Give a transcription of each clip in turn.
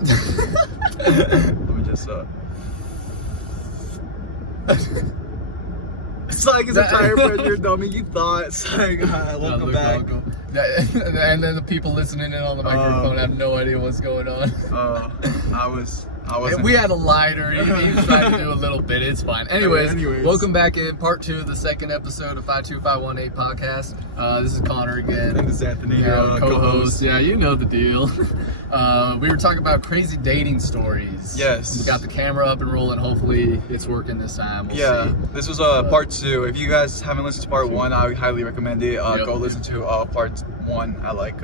Let me just It's like it's a tire pressure dummy. You thought it's like welcome back. And then the people listening in on the microphone have no idea what's going on. I wasn't. We had a lighter. He tried to do a little bit. It's fine. Anyways, welcome back in part 2 of the second episode of 52518 podcast. This is Connor again. And this is Anthony, co-host. Yeah, you know the deal. We were talking about crazy dating stories. Yes. We got the camera up and rolling. Hopefully, it's working this time. We'll see. This was part 2. If you guys haven't listened to part 1, I highly recommend it. Go listen to part 1. I like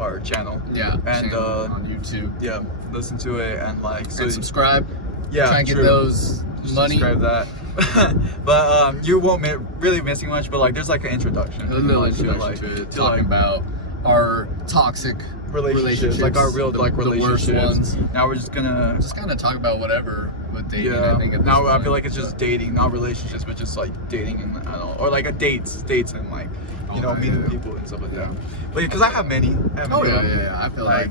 our channel. Yeah. And on YouTube. Yeah, listen to it and like. And subscribe. Yeah. Try and get those money. Subscribe that. But you won't really missing much. But like, there's like an introduction. A little introduction to it, talking about our toxic relationships, like our real relationships. The worst ones. Now we're just kind of talk about whatever with dating. Yeah. I think Now I feel like it's just dating, not relationships, but just like dating and I don't know, or like a dates and like meeting people and stuff like that. But because I have many. Yeah. I feel like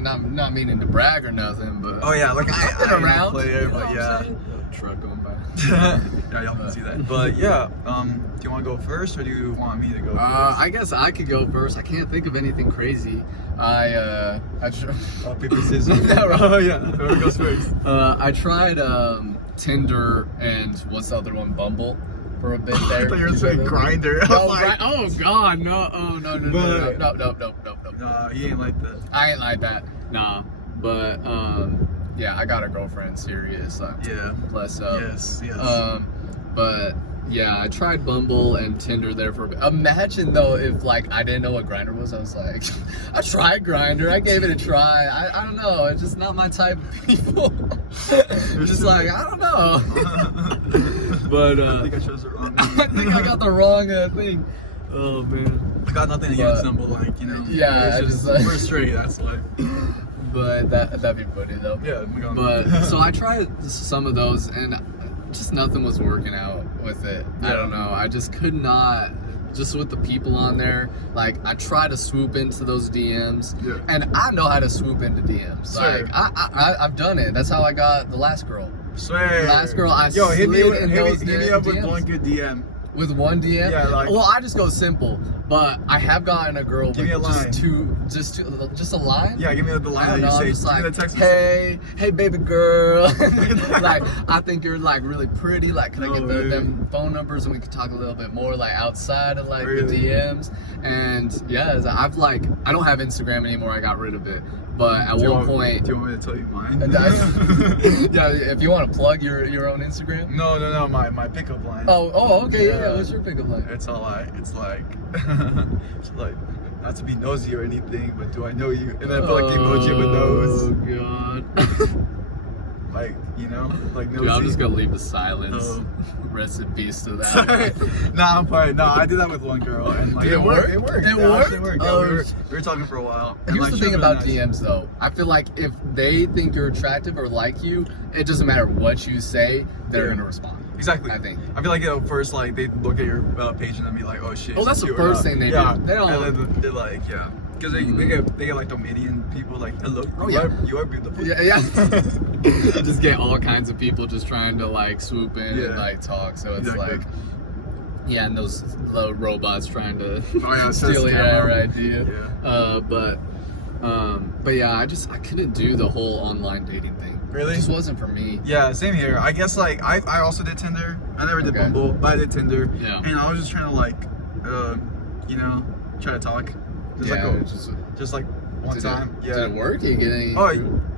not meaning to brag or nothing, but like I've been around player, but yeah. Truck going by. Yeah, y'all can see that. But yeah, do you want to go first or do you want me to go first? I guess I could go first. I can't think of anything crazy. Paper, scissors. Oh yeah, whoever goes first. I tried Tinder and what's the other one? Bumble for a bit there. I thought you were saying Grindr. Oh God, no! Oh no! No! Nah, he ain't like that. I ain't like that. Nah, but yeah, I got a girlfriend. Serious. Yeah. Bless up. Yes. But yeah, I tried Bumble and Tinder there for a bit. Imagine though if like I didn't know what Grindr was. I was like, I tried Grindr. I gave it a try. I don't know. It's just not my type of people. It's just like I don't know. But I think I chose the wrong. I think I got the wrong thing. Oh man. I got nothing against them, but like Yeah, it's just we're straight. That's why. But that'd be funny though. Yeah. But so I tried some of those and just nothing was working out with it. I don't know. I just could not. Just with the people on there, like I try to swoop into those DMs, and I know how to swoop into DMs. Sure. Like I've done it. That's how I got the last girl. Swear. The last girl I hit me up with DMs. one good DM. With one DM? Yeah, like. Well, I just go simple, but I have gotten a girl give me a line. Just a line. Yeah, give me the line. I don't know, you I'm say. just like, hey, baby girl. Like, I think you're like really pretty. Like, can I get them phone numbers and we can talk a little bit more like outside of like the DMs? And yeah, I don't have Instagram anymore. I got rid of it. But at one point, do you want me to tell you mine? Yeah, if you want to plug your own Instagram. No, my pickup line. Oh, okay, yeah. What's your pickup line? It's like not to be nosy or anything, but do I know you? And then I put like the emoji of a nose. Oh God. Like like nosy. Dude, I'm just gonna leave the silence. Rest in peace to that. Nah, I'm fine. No, I did that with one girl, and like it worked. It worked. It worked. Yeah, we were talking for a while. And, here's like, the thing about nice. DMs though. I feel like if they think you're attractive or like you, it doesn't matter what you say, they're gonna respond. Exactly. I think. I feel like first like they look at your page and then be like, oh shit. Oh, that's the first thing they do. They don't. And then they're like, yeah. Because they get like the Indian people like, hello, you are beautiful. Yeah. Just get all kinds of people just trying to like swoop in and like talk. So it's like, and those little robots trying to steal your idea. Yeah. But yeah, I couldn't do the whole online dating thing. Really? It just wasn't for me. Yeah, same here. I guess like I also did Tinder. I never did Bumble, but I did Tinder. Yeah. And I was just trying to like, try to talk. Just like one time. Did it work? You get any? Oh,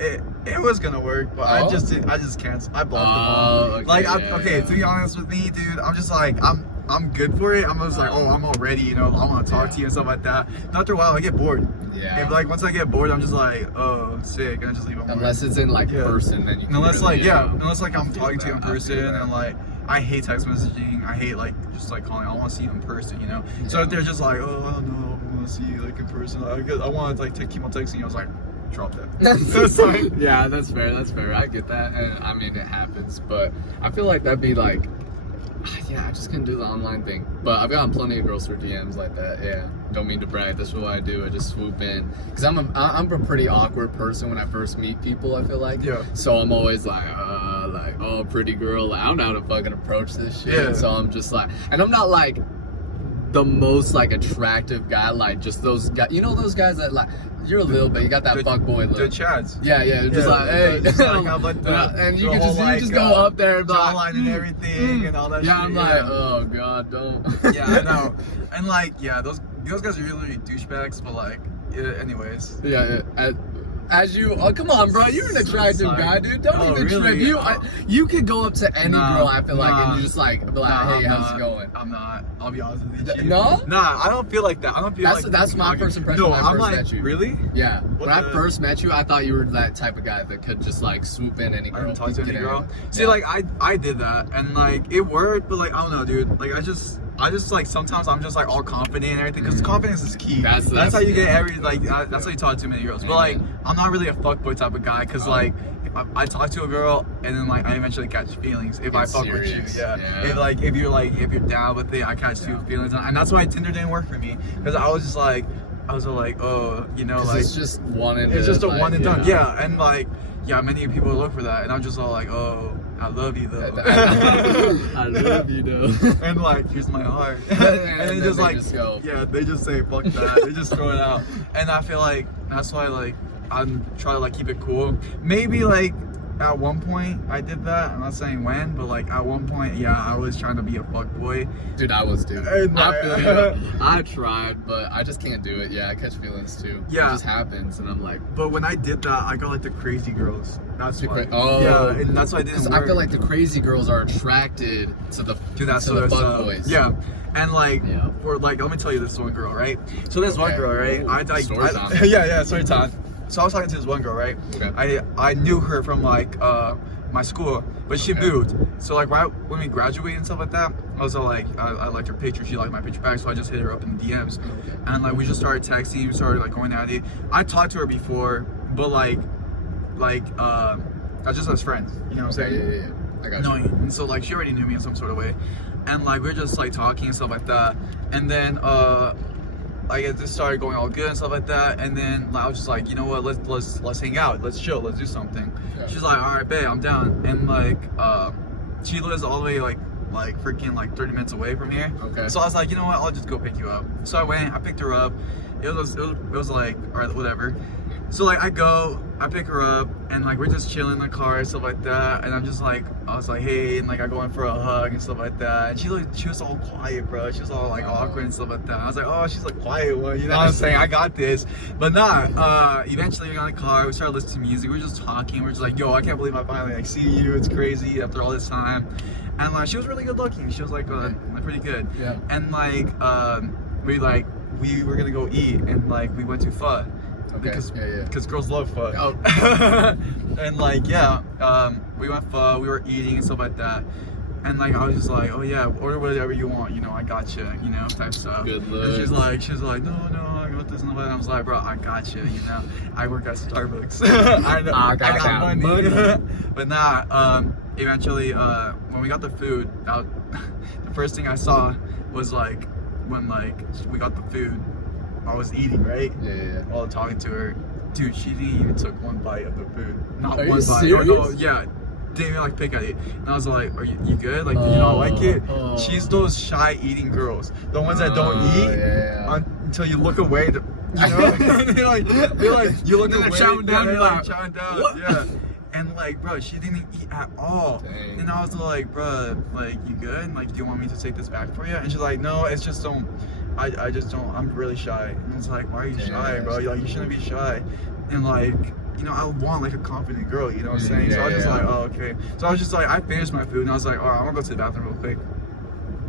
it was gonna work, but I just canceled. I blocked them all. To be honest with me, dude, I'm just like I'm good for it. I'm just like, I'm all ready, I want to talk to you and stuff like that. And after a while, I get bored. Yeah. And like once I get bored, I'm just like, oh, sick, and I just leave them. Unless it's in like person, then you. Unless like I'm talking to you in person, and like I hate text messaging. I hate like just like calling. I want to see you in person, Yeah. So if they're just like, oh, I don't know, I want to see you like in person. I want to like keep on texting you. I was like, drop that. That's fine. Yeah, that's fair. I get that, and I mean it happens, but I feel like that'd be like. Yeah, I just couldn't do the online thing. But I've gotten plenty of girls through DMs like that, yeah. don't mean to brag. That's what I do. I just swoop in because I'm a pretty awkward person when I first meet people. I feel like. Yeah. So I'm always like oh, pretty girl. Like, I don't know how to fucking approach this shit. Yeah. So I'm just like, and I'm not like the most like attractive guy. Like just those guys. You know those guys that like. You're a little bit. You got that fuckboy look. The chads. Yeah. Just like, hey. Just like, I'm like and you the can whole, just go up there and be like, jawline and everything and all that shit. Yeah, I'm like, oh god, don't. Yeah, I know. And like, yeah, those guys are really douchebags, but like, yeah, anyways. Yeah. As you, come on, bro, you're an attractive guy, dude. Don't even really? trip. You could go up to any girl, I feel like, and you just like be like, hey, how's it going? I'm not. I'll be honest with you. No? Nah, I don't feel like that. I don't feel like that's my first impression no, when I I'm first like, met you. Really? Yeah. What When I first met you, I thought you were that type of guy that could just like swoop in any I girl. can talk to any girl. See, Yeah. like I did that, and like it worked, but like I don't know, dude. Like I just like sometimes I'm just like all confident and everything because confidence is key. That's how you get every like that's how you talk to many girls. But like I'm not really a fuckboy type of guy because like I talk to a girl and then like I eventually catch feelings if I fuck with you. Yeah. If you're down with it, I catch feelings, and that's why Tinder didn't work for me because I was like oh, you know, like it's just one and it's just a one and done. Yeah, and like many people look for that, and I'm just all like, oh, I love you though. I love you though. And like, here's my heart. and then just like, they just say fuck that. They just throw it out. And I feel like that's why like I'm trying to like keep it cool. Maybe like at one point I did that. I'm not saying when, but like at one point, I was trying to be a fuckboy. Dude, I was too. And, like, I feel you. I tried, but I just can't do it. Yeah, I catch feelings too. Yeah. It just happens, and I'm like. But when I did that, I got like the crazy girls. That's why. Oh. Yeah, and that's why I didn't work. I feel like the crazy girls are attracted to the fuckboys. Yeah. And like, for like, let me tell you this one girl, right? So this one girl, right? Story time. Story time. So I was talking to this one girl, right? Okay. I knew her from like my school, but she moved. So like right when we graduated and stuff like that, I was all like, I liked her picture. She liked my picture back, so I just hit her up in the DMs, and like we just started texting. We started like going at it. I talked to her before, but like just as friends. You know what I'm saying? Yeah. I got you. And so like she already knew me in some sort of way, and like we were just like talking and stuff like that, and then like it just started going all good and stuff like that, and then like, I was just like, you know what, let's hang out, let's chill, let's do something. She's like, all right, babe, I'm down. And like she lives all the way like freaking like 30 minutes away from here. Okay. So I was like, you know what, I'll just go pick you up. So I went, I picked her up. It was like, all right, whatever. So like I pick her up, and like we're just chilling in the car and stuff like that, and I was like, hey, and like I go in for a hug and stuff like that, and she was all quiet, bro. She was all like awkward and stuff like that. I was like, oh, she's like quiet one, you know what I'm saying? I got this. But nah, eventually we got in the car, we started listening to music, we were just talking, we're just like, yo, I can't believe I finally like see you, it's crazy after all this time. And like she was really good looking, she was like pretty good. Yeah. And like we were gonna go eat, and like we went to pho. Okay. Because girls love pho. Oh. And like we went pho, we were eating and stuff like that, and like I was just like, oh yeah, order whatever you want, you know, I got you, you know, type stuff. Good look. And she was like, no, I got this and that. I was like, bro, I got you, you know, I work at Starbucks. I got money. But nah, eventually when we got the food, the first thing I saw was like when like we got the food, I was eating, right? Yeah. While talking to her, dude, she didn't even took one bite of the food. Not Are one you bite. serious? No, yeah. Didn't even like pick at it. And I was like, are you good? Like, do you not like it? She's those shy eating girls. The ones that don't eat until you look away. You know? they're like, you look away. They're chowing down. They're You're like, chowing down. what? Yeah. And like, bro, she didn't eat at all. Dang. And I was like, bro, like, you good? And like, do you want me to take this back for you? And she's like, no, it's just don't. I just don't. I'm really shy. And it's like, why are you shy, bro? Like, you shouldn't be shy. And like, you know, I want like a confident girl. You know what I'm saying? So I was just like, oh, okay. So I was just like, I finished my food, and I was like, all right, I'm gonna go to the bathroom real quick.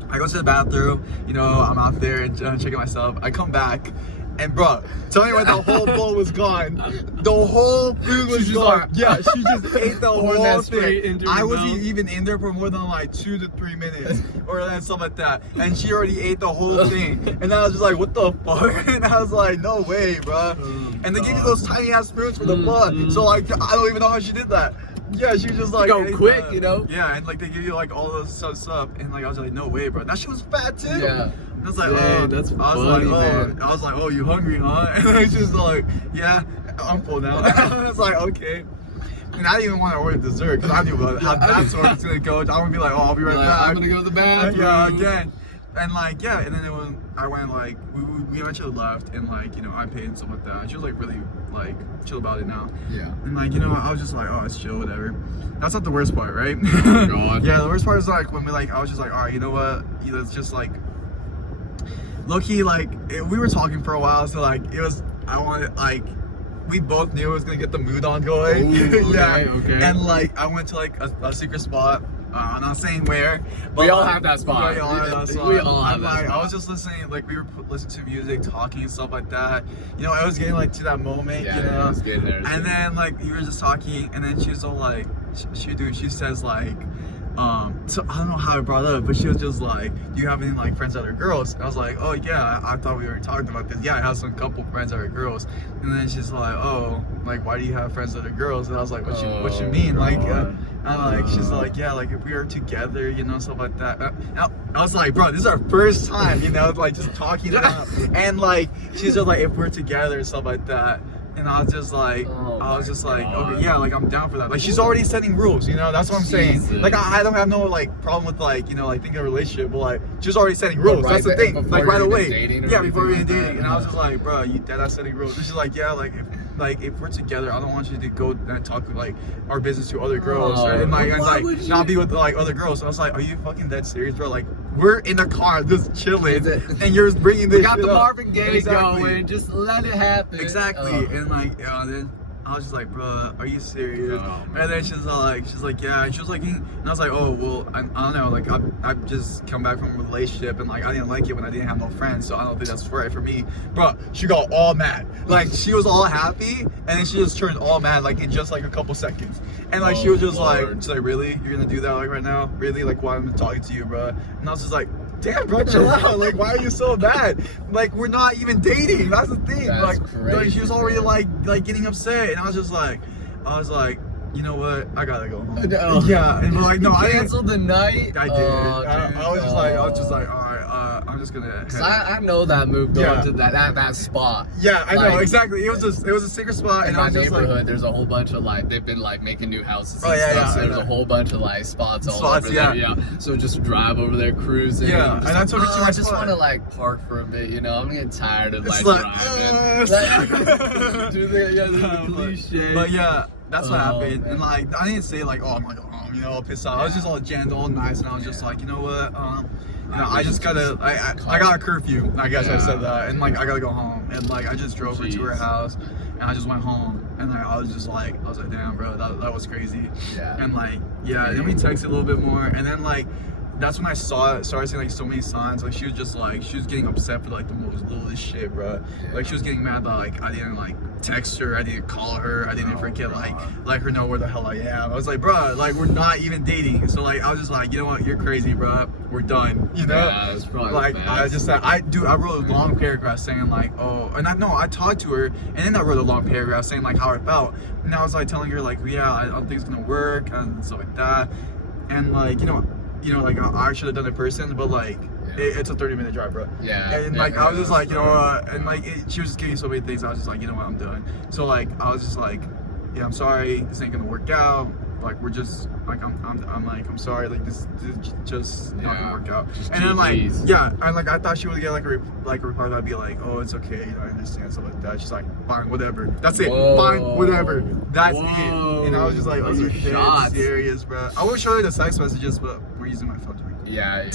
I go to the bathroom. You know, I'm out there and checking myself. I come back. And bro, tell me when the whole bowl was gone. The whole food was gone. Yeah, she just ate the whole thing. I wasn't even in there for more than like 2 to 3 minutes or something like that. And she already ate the whole thing. And I was just like, what the fuck? And I was like, no way, bro. And they gave you those tiny ass spoons for the blood. So like, I don't even know how she did that. Yeah, she was just like go quick, you know? Yeah, and like they give you like all this stuff, and like I was like, no way, bro. That shit was fat too. Yeah. I was like, Dang, oh, that's I was funny, like, oh, man. I was like, oh, you hungry, huh? And she's like, yeah, I'm full now. I was like, okay. And I didn't even want to order dessert because I knew how that story was gonna go. I'm gonna be like, oh, I'll be right back. I'm gonna go to the bathroom. Yeah, again. And like, yeah, and then I went like, we eventually left, and like, you know, I paid and stuff like that. And she was like really like chill about it now. Yeah. And like, you know, I was just like, oh, it's chill, whatever. That's not the worst part, right? Oh, God. Yeah, the worst part is like when I was just like, all right, you know what? It's just like, low-key, like, we were talking for a while, so like, we both knew it was gonna get the mood on going. Ooh, Yeah. okay. And like, I went to like a secret spot. I'm not saying where. But We all have that spot. We all have that spot. We all have I'm that like, spot. I was just listening, like we were listening to music, talking and stuff like that. You know, I was getting like to that moment. Yeah, you know. I was getting there. And then like we were just talking, and then she was all like, she says like, so I don't know how I brought it up, but she was just like, do you have any like friends that are girls? And I was like, oh yeah, I thought we were talking about this. Yeah, I have some couple friends that are girls. And then she's like, oh, like why do you have friends that are girls? And I was like, what you mean? Like, she's like, yeah, like if we are together, you know, stuff like that. I was like, bro, this is our first time, you know, like just talking it out. And like, she's just like, if we're together and stuff like that. And I was just like, okay, yeah, like I'm down for that. Like she's already setting rules, you know. That's what I'm saying. Like I don't have no like problem with like, you know, like thinking a relationship, but like she's already setting rules. That's the thing. Like right away. Yeah, before we were dating. And I was just like, bro, you dead ass setting rules. And she's like, yeah, like if we're together, I don't want you to go and talk like our business to other girls, right? And like not be with like other girls. So I was like, are you fucking dead serious, bro? Like we're in the car just chilling, and you're bringing this. We got shit the up. Marvin Gaye going. Just let it happen. Exactly. And like, then I was just like, bro, are you serious? And then she's like, yeah. And she was like, and I was like, oh, well, I don't know. Like, I've just come back from a relationship, and like, I didn't like it when I didn't have no friends, so I don't think that's right for me. Bro, she got all mad. Like, she was all happy, and then she just turned all mad, like in just like a couple seconds. And like, she was just like, really? You're gonna do that like right now? Really? Like, why I'm talking to you, bro? And I was just like, damn, bro, chill out. Like, why are you so mad? Like, we're not even dating. That's the thing. That's like, crazy, she was already like getting upset, and I was like, you know what? I gotta go home. No. Yeah, and like, no, I canceled the night. I did. I was just like, all right, I'm just gonna. I know that move going to that spot. Yeah, I know exactly. It was a secret spot, in and I my was just neighborhood. like, There's a whole bunch of like they've been like making new houses. Oh, And yeah, stuff, yeah, so I there's know. a whole bunch of like spots all over there. Yeah. So just drive over there cruising. Yeah, and I took her to my I just spot. want to like park for a bit. You know, I'm getting tired of It's like like, driving. Do the cliche. But yeah. That's what happened, man. and like I didn't say like, oh, I'm like, you know, all pissed off. I was just all gentle, all nice, and I was just like, you know what, you know, I just gotta, I got a curfew. I guess I said that, and like I gotta go home, and like I just drove her to her house, and I just went home, and like I was like, damn, bro, that was crazy. Yeah. And like, yeah, then we texted a little bit more, and then like. That's when I started seeing like so many signs. Like she was getting upset for like the most littlest shit, bro. Yeah. Like she was getting mad that like I didn't like text her, I didn't call her, I didn't freaking like let her know where the hell I am. I was like, bro, like we're not even dating. So like I was just like, you know what, you're crazy, bro. We're done. You know? Yeah, it's probably like I just said, I wrote a long paragraph saying like, oh, and I talked to her, and then I wrote a long paragraph saying like how I felt, and I was like telling her like, yeah, I don't think it's gonna work and stuff like that, and like you know, like I should have done it in person, but like it's a 30-minute drive, bro. Yeah. And like I was just like, you know, and like she was just giving so many things. I was just like, you know what, I'm done. So like I was just like, yeah, I'm sorry, this ain't gonna work out. Like we're just like I'm sorry, like this just not gonna work out. And then like and like I thought she would get like a reply that'd be like, oh, it's okay, you know, I understand, stuff like that. She's like, fine, whatever. That's it. Fine, whatever. That's it. And I was just like, oh, you're dead serious, bro. I won't show you the text messages, but we're using my phone to record. Yeah.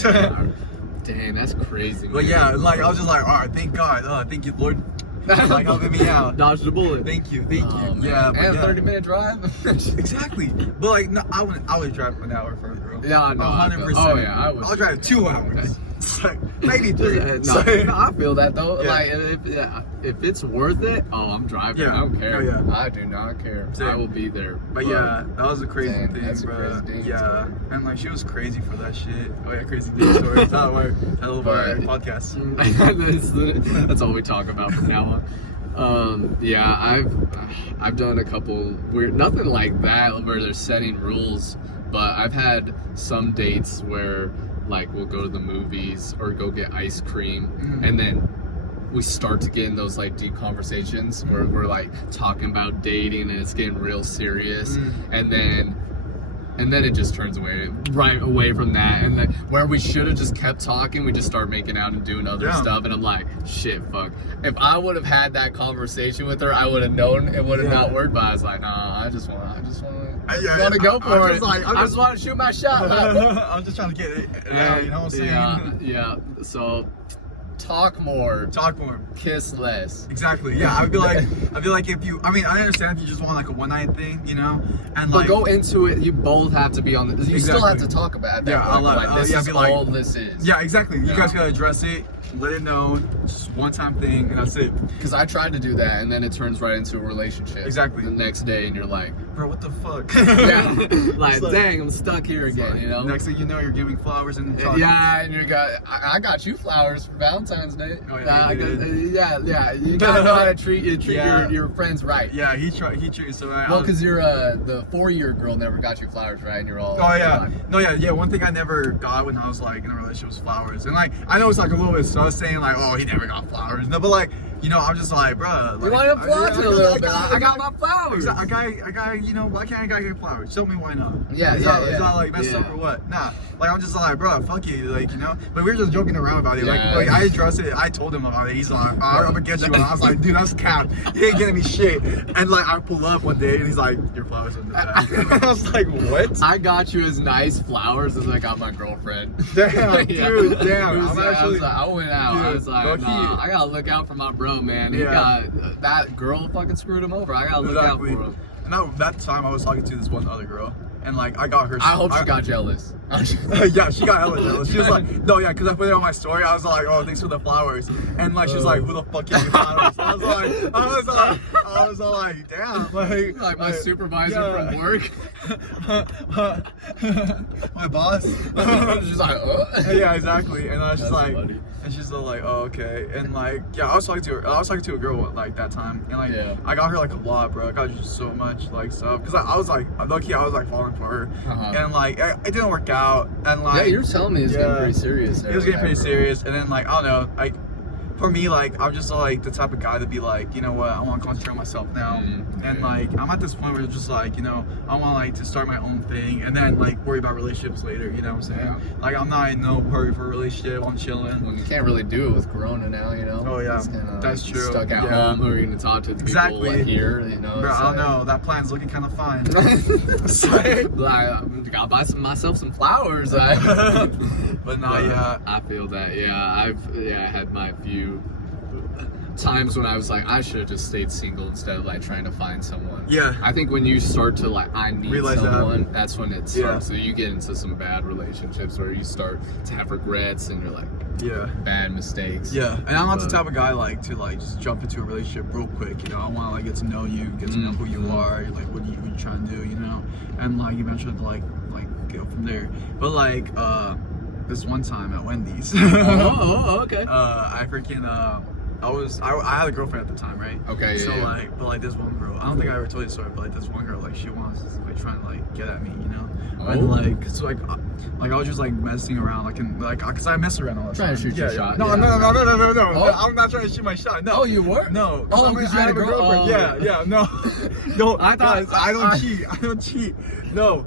Dang, that's crazy. Man. But yeah, like I was just like, all right, thank God, thank you, Lord. Like helping me out. Dodged a bullet. Thank you. Man. Yeah, and a 30-minute drive. Exactly. But like, no, I would drive an hour further, bro. Yeah, no, 100%. Oh yeah, I would. I'll drive 2 hours. Like, maybe 3. No, I feel that though. Yeah. Like if it's worth it, I'm driving. Yeah. I don't care. Oh, yeah. I do not care. Same. I will be there. But yeah, that was a crazy thing, bro. Crazy yeah, and like she was crazy for that shit. Oh yeah, crazy thing story. That's how our podcast. That's all we talk about from now on. Yeah, I've done a couple weird, nothing like that where they're setting rules, but I've had some dates where like we'll go to the movies or go get ice cream, Mm-hmm. and then we start to get in those like deep conversations where we're like talking about dating and it's getting real serious, and then it just turns right away from that, and like where we should have just kept talking, we just start making out and doing other stuff, and I'm like, shit, fuck. If I would have had that conversation with her, I would have known it would have not worked. But I was like, nah, I just want to go for it. I just want to shoot my shot. I'm just trying to get it. Yeah, you know what I'm saying? Yeah. So talk more. Kiss less. Exactly. Yeah, I feel like if you, I mean, I understand if you just want like a one night thing, you know, and but like go into it. You both have to be on the. You still have to talk about that. Yeah, like, this is all this is. Yeah, exactly. You guys gotta address it, let it know, just one time thing, and that's it. Because I tried to do that, and then it turns right into a relationship. Exactly. The next day, and you're like, bro, what the fuck? Yeah. like, dang, I'm stuck here again. Like, you know. Next thing you know, you're giving flowers and chocolate. Yeah, and I got you flowers for Valentine's Day. Oh, yeah, yeah. You gotta know how to treat your friends right. Yeah, he treated so right. Well, because you're the 4-year girl never got you flowers, right? And you're all. Oh yeah. No, yeah. One thing I never got when I was like in a relationship was flowers, and like I know it's like a little bit sus saying like, oh, he never got flowers. No, but like, you know, I'm just like, bro. You want to flaunt it a little bit? I got my flowers. I got, you know, why can't I get flowers? Tell me why not. Yeah, Is that like messed up or what? Nah. Like I'm just like, bro, fuck you, like, you know. But we were just joking around about it. Like I addressed it. I told him about it. He's like, I'm gonna get you. And I was like, dude, that's cap. He ain't getting me shit. And like I pull up one day and he's like, your flowers in the back. I was like, what? I got you as nice flowers as I got my girlfriend. Damn, dude, damn. I went out. Dude, I was like, nah, I gotta look out for my bro, man. He got that girl fucking screwed him over. I gotta look out for him. And that time I was talking to this one other girl, and like I got her. I hope she got jealous. Yeah, she got hella jealous. She was like, no, yeah, because I put it on my story. I was like, oh, thanks for the flowers. And like, she was like, who the fuck gave you flowers? I was like, damn, like my supervisor from work, my boss. She's like, yeah, exactly. And I was just like, funny. and she's like, oh, okay. And like, yeah, I was talking to her. I was talking to a girl like that time, and like, I got her like a lot, bro. I got her so much like stuff because I was like, lucky I was like falling for her, and like, it didn't work out. And like, you're telling me it's getting pretty serious. It was getting pretty serious, and then like, I don't know, like, for me, like, I'm just like the type of guy to be like, you know what, I want to concentrate on myself now, and like, I'm at this point where it's just like, you know, I want like to start my own thing, and then like worry about relationships later. You know what I'm saying? Yeah. Like, I'm not in no hurry for a relationship. I'm chilling. Well, you can't really do it with Corona now, you know. Oh yeah, that's true. Stuck at home. Who are you gonna talk to? People here, you know. Bro, I don't know. That plan's looking kind of fine. Like, gotta buy myself some flowers. But no, yeah. I feel that. Yeah, I had my few times when I was like, I should have just stayed single instead of like trying to find someone. Yeah. I think when you start to like, I need someone, that's when it starts. Yeah. So you get into some bad relationships where you start to have regrets and you're like, bad mistakes. Yeah. And I'm not the type of guy like to like just jump into a relationship real quick. You know, I want to like get to know you, get to know who you are, like what you trying to do, you know, and like eventually like go from there. But like this one time at Wendy's. Okay. I freaking I had a girlfriend at the time, right? Okay. So like, but like this one girl, I don't think I ever told you the story, but like this one girl, like she wants like trying to like get at me, you know? And like, so like I was just like messing around, cause I mess around all the time. Trying to shoot your shot. No. Oh. I'm not trying to shoot my shot. No. Oh, you were? No. Oh, because you had a girlfriend. Yeah. No. No. I don't cheat. No.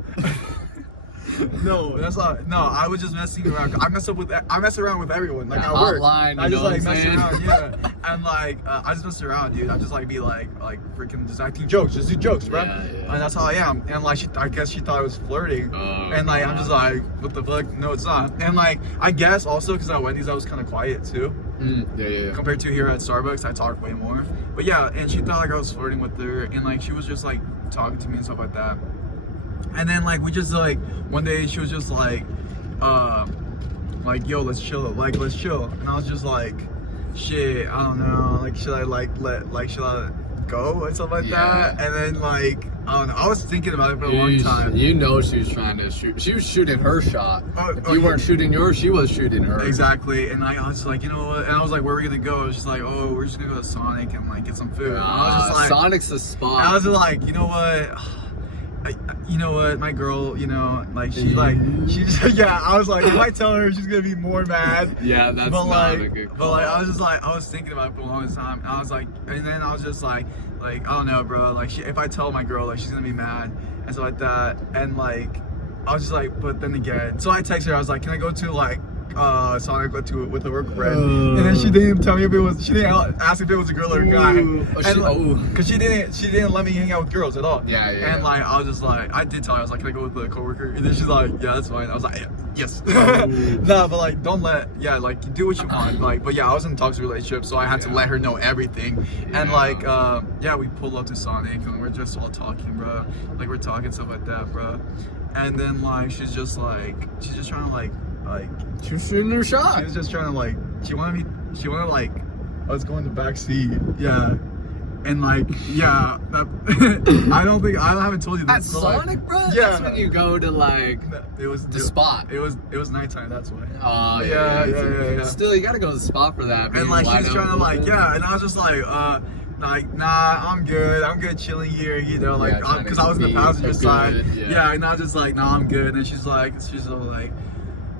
No, that's not. No, I was just messing around. I mess around with everyone. Like I work. I just like mess around. Yeah, and like I just mess around, dude. I just like be like freaking just acting jokes, just do jokes, right? Yeah. And that's how I am. And like I guess she thought I was flirting. And like I'm just like, what the fuck? No, it's not. And like I guess also because at Wendy's I was kind of quiet too. Yeah. Compared to here at Starbucks, I talk way more. But yeah, and she thought like I was flirting with her, and like she was just like talking to me and stuff like that. And then like we just like one day she was just like yo, let's chill, and I was just like, shit, I don't know, like should I should I go or something like that? And then like I don't know, I was thinking about it for a long time. You know she was trying to shoot. She was shooting her shot. If you weren't shooting yours, she was shooting her. Exactly. And I was just like, you know what? And I was like, where are we gonna go? I was just like, oh, we're just gonna go to Sonic and like get some food. And I was just like, Sonic's the spot. And I was like, you know what? you know what, my girl, you know, like she just, yeah, I was like, if I tell her, she's gonna be more mad. Yeah, that's but not like, a good call. but like, I was just like, I was thinking about it for a long time. I was like, and then I was just like, I don't know, bro. Like, if I tell my girl, like, she's gonna be mad and stuff like that. And like, I was just like, but then again, so I texted her. I was like, can I go to like Sonic with a work friend? And then she didn't tell me if it was. She didn't ask if it was a girl or a guy. Because she didn't let me hang out with girls at all. Yeah. And like, I was just like, I did tell her, I was like, can I go with a coworker? And then she's like, yeah, that's fine. I was like, yeah, yes. Nah, but like, don't let, like, do what you want. Like, but yeah, I was in a toxic relationship, so I had to let her know everything. And like, we pulled up to Sonic and we're just all talking, bro. Like, we're talking stuff like that, bro. And then like, she's just trying to like. She was shooting her shot. She was just trying to like, she wanted like, I was going in the back seat. Yeah. And like, yeah, I haven't told you this. At Sonic, bro? Yeah. That's when you go to like, the spot. It was nighttime, that's why. Oh, yeah. Still, you gotta go to the spot for that. And like, she's trying to like, yeah, and I was just like, nah, I'm good chilling here, you know, like, because I was in the passenger side. Yeah, and I was just like, nah, I'm good. And she's like,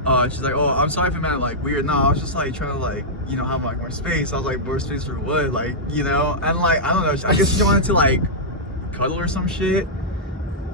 oh, I'm sorry if I'm like weird. No, I was just like trying to like, you know, have like more space. I was like, more space for what? Like, you know, and like, I don't know. I guess she wanted to like cuddle or some shit.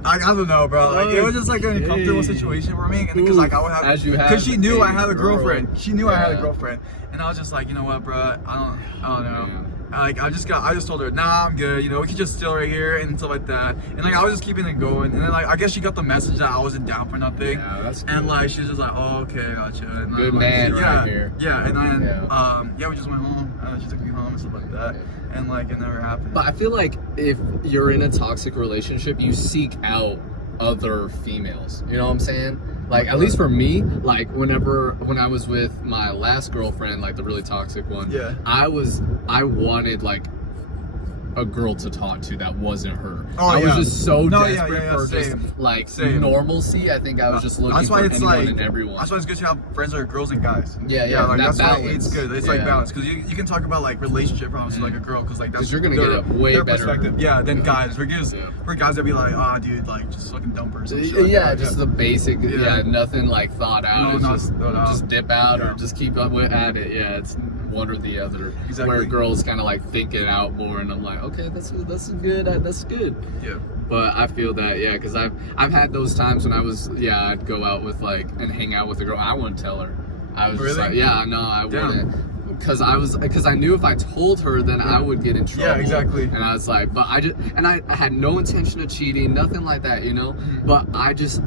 I don't know, bro. Like, it was just like an uncomfortable situation for me, and because like I would have, because she knew I had a girlfriend. She knew I had a girlfriend, and I was just like, you know what, bro? I don't know. Like, I just told her, nah, I'm good, you know, we can just chill right here and stuff like that. And like, I was just keeping it going. And then like, I guess she got the message that I wasn't down for nothing. Yeah, that's cool. And like, she was just like, oh, okay, gotcha. And good like, man right here. Yeah, and then, we just went home. She took me home and stuff like that. And like, it never happened. But I feel like if you're in a toxic relationship, you seek out other females. You know what I'm saying? Like, at least for me, like, when I was with my last girlfriend, like the really toxic one, I wanted like a girl to talk to that wasn't her. I was just so desperate for just like normalcy. I think I was just looking for anyone and everyone. That's why it's good to have friends that are girls and guys. Yeah, like that's why it's good. It's like balance, because you can talk about like relationship problems with like a girl, because like that's you're gonna get a way better perspective. Yeah, than guys. We're guys that be like, dude, like just fucking dumb person. Just the basic. Yeah, nothing like thought out. Just dip out or just keep up at it. Yeah, it's one or the other. Exactly. Where girls kind of like think it out more, and I'm like, okay, that's good. That's good. Yeah. But I feel that, because I've had those times when I'd go out with like and hang out with a girl. I wouldn't tell her. I was just like, no, I wouldn't. Because I knew if I told her, then I would get in trouble. Yeah, exactly. And I was like, but I had no intention of cheating, nothing like that, you know. But I just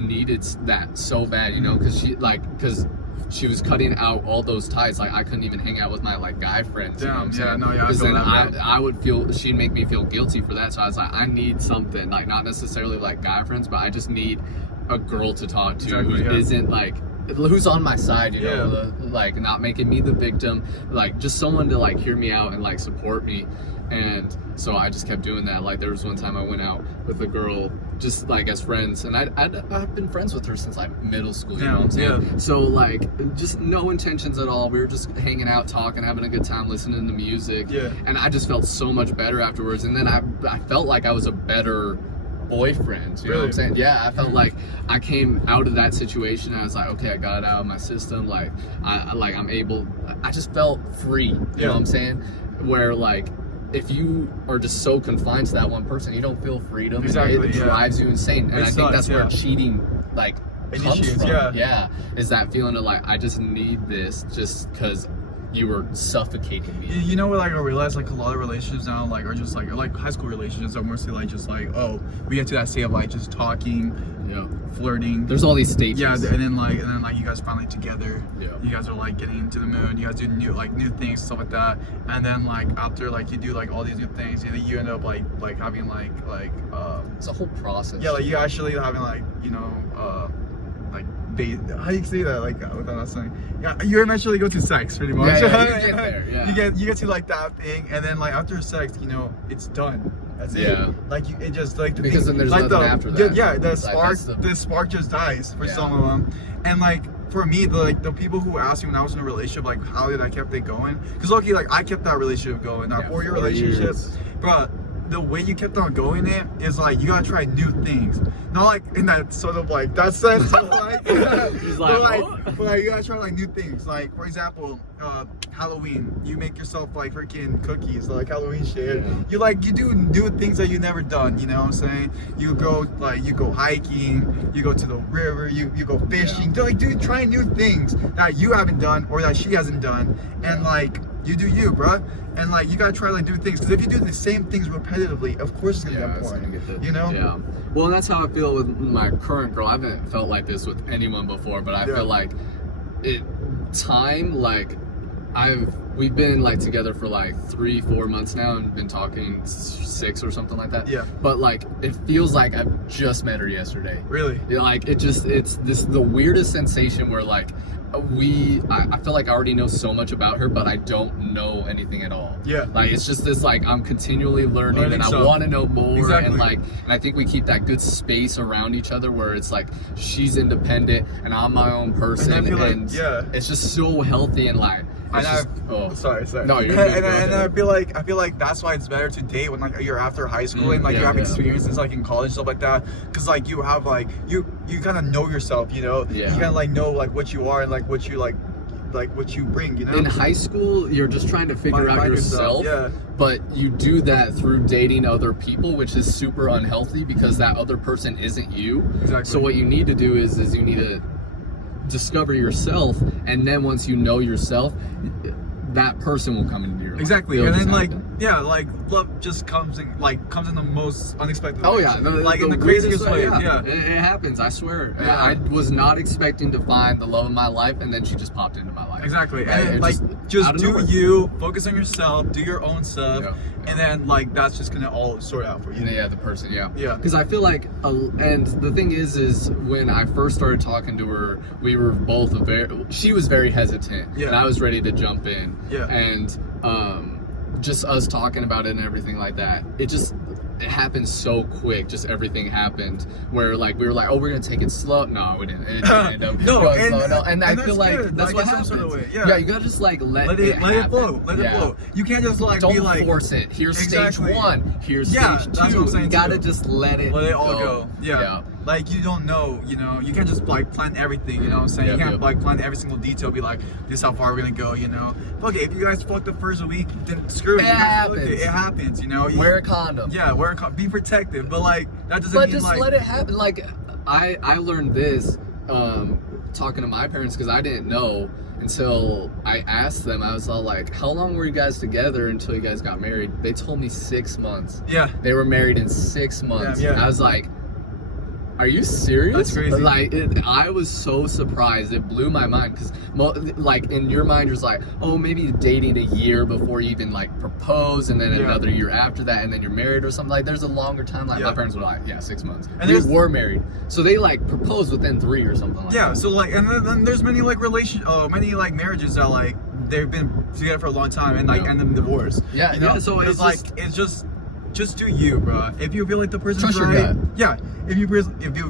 needed that so bad, you know, because she was cutting out all those ties. Like, I couldn't even hang out with my like guy friends. You know what I'm saying? Because then I would feel, she'd make me feel guilty for that. So I was like, I need something, like not necessarily like guy friends, but I just need a girl to talk to who isn't like, who's on my side, you know, like not making me the victim, like just someone to like hear me out and like support me. And so I just kept doing that. Like, there was one time I went out with a girl just like as friends, and I've been friends with her since like middle school, you know what I'm saying? So like, just no intentions at all. We were just hanging out, talking, having a good time, listening to music. And I just felt so much better afterwards. And then I felt like I was a better boyfriend, you know what I'm saying? I felt like I came out of that situation and I was like, okay, I got it out of my system. Like, I'm able, I just felt free, you know what I'm saying? Where like, if you are just so confined to that one person, you don't feel freedom. It drives you insane. And I think that's where cheating like comes from. Is that feeling of like, I just need this just because you were suffocating me. You know what, like I realized like a lot of relationships now like are just like high school relationships are mostly like just like, oh, we get to that state of like just talking, flirting. There's all these stages. And then like you guys finally together. You guys are like getting into the mood. You guys do new things, stuff like that. And then like after like you do like all these new things, you end up like having like it's a whole process. Yeah, like you actually having like, you know, how do you say that, like without not saying, you eventually go to sex pretty much. You get there. You get to like that thing, and then like after sex, you know, it's done. That's it. Like it just like because then there's like nothing after that. The spark just dies for some of them. And like for me, the people who asked me when I was in a relationship, like how did I kept it going? Because luckily, like I kept that relationship going. That 4-year relationship, bro. the way you kept on going it is like you gotta try new things. Not like in that sort of like that sense, but like, but like you gotta try like new things. Like for example, Halloween, you make yourself like freaking cookies, like Halloween shit. Yeah. You do things that you never done. You know what I'm saying? You go hiking, you go to the river, you go fishing. Dude, try new things that you haven't done or that she hasn't done, and like you do you, bruh. And like you gotta try like new things, because if you do the same things repetitively, of course it's gonna get boring. You know? Yeah. Well, and that's how I feel with my current girl. I haven't felt like this with anyone before, but I feel like we've been like together for like 3-4 months now and been talking 6 or something like that. Yeah. But like it feels like I've just met her yesterday. Really? Like it's the weirdest sensation where like I feel like I already know so much about her, but I don't know anything at all. Yeah. Like it's just this like I'm continually learning and I want to know more. Exactly. And I think we keep that good space around each other where it's like she's independent and I'm my own person. And I feel like, it's just so healthy and like. Sorry. No, you're good. And I feel like that's why it's better to date when like you're after high school and like you have experiences like in college, stuff like that, because like you have like you kind of know yourself, you know. You kind of like know like what you are and like what you like what you bring, you know. In high school, you're just trying to figure out yourself. But you do that through dating other people, which is super unhealthy because that other person isn't you. Exactly. So what you need to do is you need to discover yourself, and then once you know yourself, that person will come into your life. Exactly. And then like love just comes in the most unexpected way. Like in the craziest way. It happens, I swear. I was not expecting to find the love of my life, and then she just popped into my life. Exactly. And just do you, focus on yourself, do your own stuff, and then like that's just gonna all sort out for you. Yeah, the person, because I feel like and the thing is when I first started talking to her, we were both she was very hesitant, and I was ready to jump in. And just us talking about it and everything like that, it happened so quick. Just everything happened where like we were like, oh, we're gonna take it slow. No, we didn't. It didn't end up and I feel like that's what happens. Sort of way. You gotta just like let it flow. Let it flow. You can't just like don't be like force it. Here's stage 1. Here's stage 2. That's what I'm saying. You gotta just let it all go. Like you don't know, you know, you can't just like plan everything, you know what I'm saying? You can't like plan every single detail, be like, this is how far we're gonna go, you know? Okay, if you guys fucked up first week, then screw it. It happens, you know? Wear a condom. Yeah, be protective, but like, that doesn't mean just let it happen. Like, I learned this talking to my parents, because I didn't know until I asked them. I was all like, how long were you guys together until you guys got married? They told me 6 months. Yeah. They were married in 6 months. Yeah. I was like, are you serious? That's crazy. Like, I was so surprised. It blew my mind, because like in your mind, you're like, oh, maybe dating a year before you even like propose, and then another year after that, and then you're married or something. Like, there's a longer timeline. My parents were like, 6 months. And we were married, so they like proposed within 3 or something like that. So like, and then there's many like many like marriages that like they've been together for a long time and like end in divorce. You know? So it's like it's just do you, bro. If you feel like the person's right, if you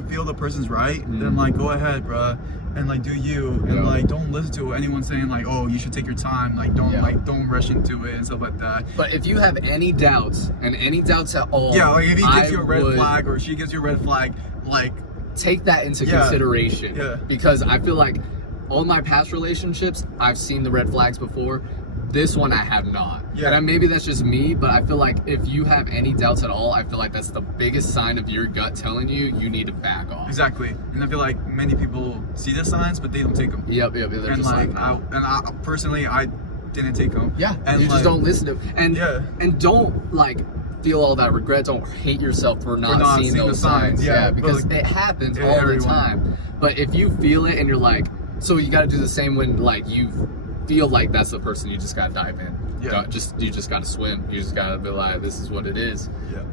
feel the person's right, then like go ahead, bro, and like do you, and like don't listen to anyone saying like, oh, you should take your time, like don't rush into it and stuff like that. But if you have any doubts at all, like if he gives you a red flag or she gives you a red flag, like take that into consideration. Because I feel like all my past relationships, I've seen the red flags before. This one I have not. And maybe that's just me, but I feel like if you have any doubts at all, I feel like that's the biggest sign of your gut telling you need to back off. Exactly. And I feel like many people see the signs, but they don't take them. Yep. They're and just like, I personally, I didn't take them. And you just don't listen to them. And don't like feel all that regret. Don't hate yourself for not seeing those signs. Because it happens all the time. But if you feel it and you're like, so you got to do the same when like you feel like that's the person, you just gotta dive in. You just gotta swim. You just gotta be like, this is what it is.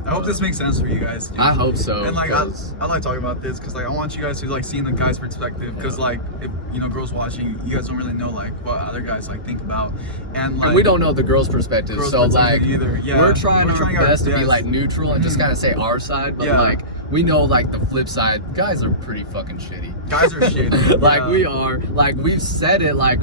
I hope this makes sense for you guys. I hope so. And like I like talking about this because like I want you guys to like see in the guy's perspective, because like if girls watching, you guys don't really know like what other guys like think about, and like we don't know the girl's perspective. So like either. We're trying our best to be like neutral and just kind of say our side, but like we know like the flip side, guys are pretty fucking shitty. Guys are shitty. Like yeah. we are, like we've said it, like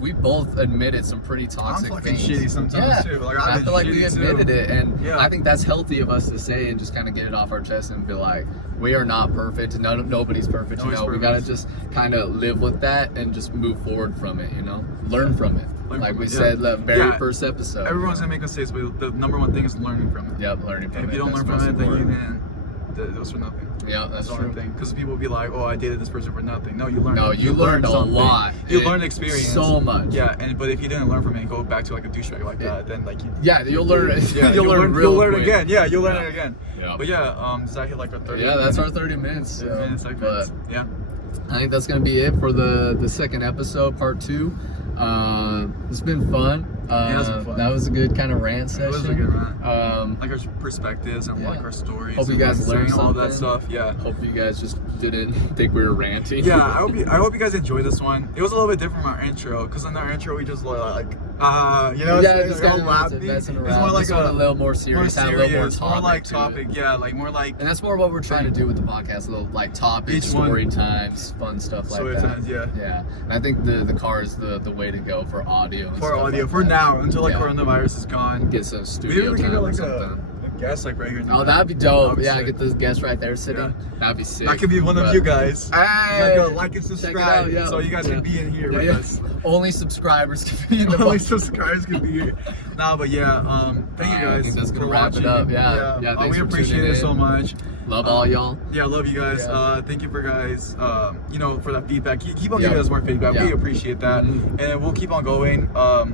we both admitted some pretty I'm toxic fucking things. shitty sometimes too. Like I feel like we admitted it, and Yeah. I think that's healthy of us to say and just kind of get it off our chest and be like, we are not perfect. Nobody's perfect. Nobody's We perfect. gotta just kind of live with that and just move forward from it. Learn from it. Like we said, the very first episode. Everyone's gonna make mistakes, but the number one thing is learning from it. Yep, learning from And it. if you don't That's learn from it, then most you important. then those are nothing. Yeah, that's the true. only thing. Because people will be like, "Oh, I dated this person for nothing." No, you learned. No, you learned a something. lot. You learned experience. So much. Yeah, but if you didn't learn from it and go back to like a douchebag like that, then like you'll learn it. Yeah, you'll learn real You'll learn quick. again. Yeah, you'll learn it again. Yeah. But yeah, does that hit like our 30? Yeah, that's our 30 minutes. 30 minutes, like but yeah. I think that's gonna be it for the second episode, part 2. It's been fun. It's been fun. That was a good kind of rant session. It was a good rant. Like our perspectives and like our stories. Hope you and, guys like, learned saying all that something. stuff. Yeah. Hope you guys just didn't think we were ranting. Yeah, I hope you guys enjoyed this one. It was a little bit different from our intro, because in our intro we just like it's all kind laughing. of messing It's around. more like this one a little more serious, have a little more topic. more like to topic. it. Yeah, like more like And that's more what we're trying to do with the podcast, a little like topics, Each one- story times, fun stuff like story that. times. Yeah. Yeah, and I think the car is the way to go for audio. And For stuff audio, like for that. now, until like Yeah. coronavirus is gone. Get some Maybe studio we can time get or like something. a guest like right here. Oh, that'd be dope. That'd be Yeah, sick. get this guest right there sitting. Yeah. That'd be sick. That could be one of But- you guys. Hey, You gotta go like and check it subscribe, out, yeah. so you guys can be in here Yeah, with yeah. us. Only subscribers can be in the Only box. subscribers can be here. Nah, but yeah, thank you I guys think that's gonna for wrap it watching. up. Yeah. Thanks we for appreciate tuning it so in. much. Love all y'all. Yeah, love you guys. Yeah. Thank you for guys, for that feedback. Keep on Yeah. giving us more feedback. Yeah. We appreciate that, Mhm. and we'll keep on going.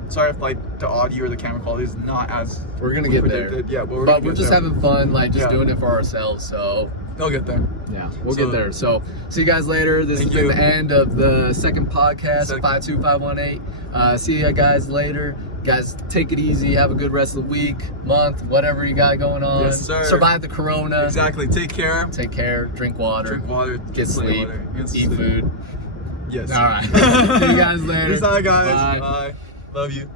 Sorry if like the audio or the camera quality is not as We're gonna we get predicted. there. Yeah, but But we're just having fun, like just Yeah. doing it for ourselves. So They'll get there. yeah, we'll So- get there. So see you guys later. This has Thank been you. the end of the second podcast, Second. 52518. See you guys later. Guys, take it easy. Have a good rest of the week, month, whatever you got going on. Yes, sir. Survive the corona. Exactly. Take care. Take care. Drink water. Drink water. Get plenty of sleep. water, get Eat sleep. food. Yes. All right. See you guys later. Peace out, guys. Bye. Bye. Love you.